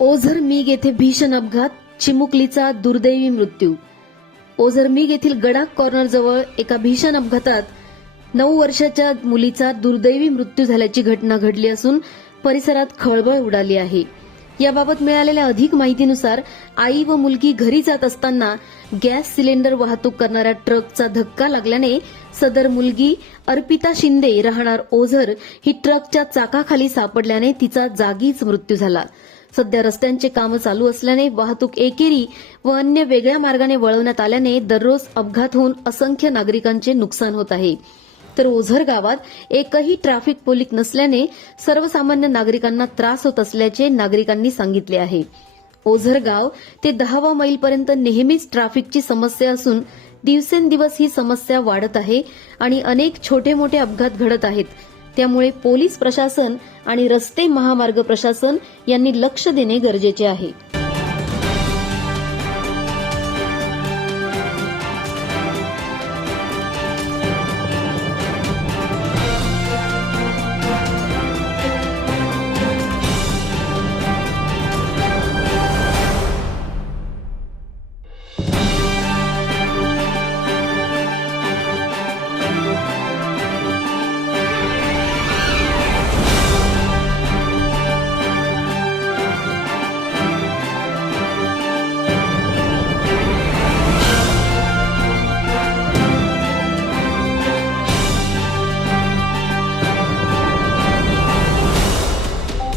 ओझर मीग येथे भीषण अपघात चिमुकलीचा दुर्दैवी मृत्यू. ओझर मीग येथील गडाक कॉर्नर जवळ एका भीषण अपघातात नऊ वर्षाच्या मुलीचा दुर्दैवी मृत्यू झाल्याची घटना घडली असून परिसरात खळबळ उडाली आहे. याबाबत मिळालेल्या अधिक माहितीनुसार आई व मुलगी घरी जात असताना गॅस सिलेंडर वाहतूक करणाऱ्या ट्रकचा धक्का लागल्याने सदर मुलगी अर्पिता शिंदे राहणार ओझर ही ट्रकच्या चाकाखाली सापडल्याने तिचा जागीच मृत्यू झाला. सध्या रस्त्यांचे कामं चालू असल्याने वाहतूक एकेरी व अन्य वेगळ्या मार्गाने वळवण्यात आल्याने दररोज अपघात होऊन असंख्य नागरिकांचे नुकसान होत आहे. तर ओझर गावात एकही ट्रॅफिक पोलिक नसल्याने सर्वसामान्य नागरिकांना त्रास होत असल्याचे नागरिकांनी सांगितले आहे. ओझर गाव ते दहावा मैलपर्यंत नेहमीच ट्रॅफिकची समस्या असून दिवसेंदिवस ही समस्या वाढत आहे आणि अनेक छोटे मोठे अपघात घडत आहेत. त्यामुळे पोलीस प्रशासन आणि रस्ते महामार्ग प्रशासन यांनी लक्ष देणे गरजेचे आहे.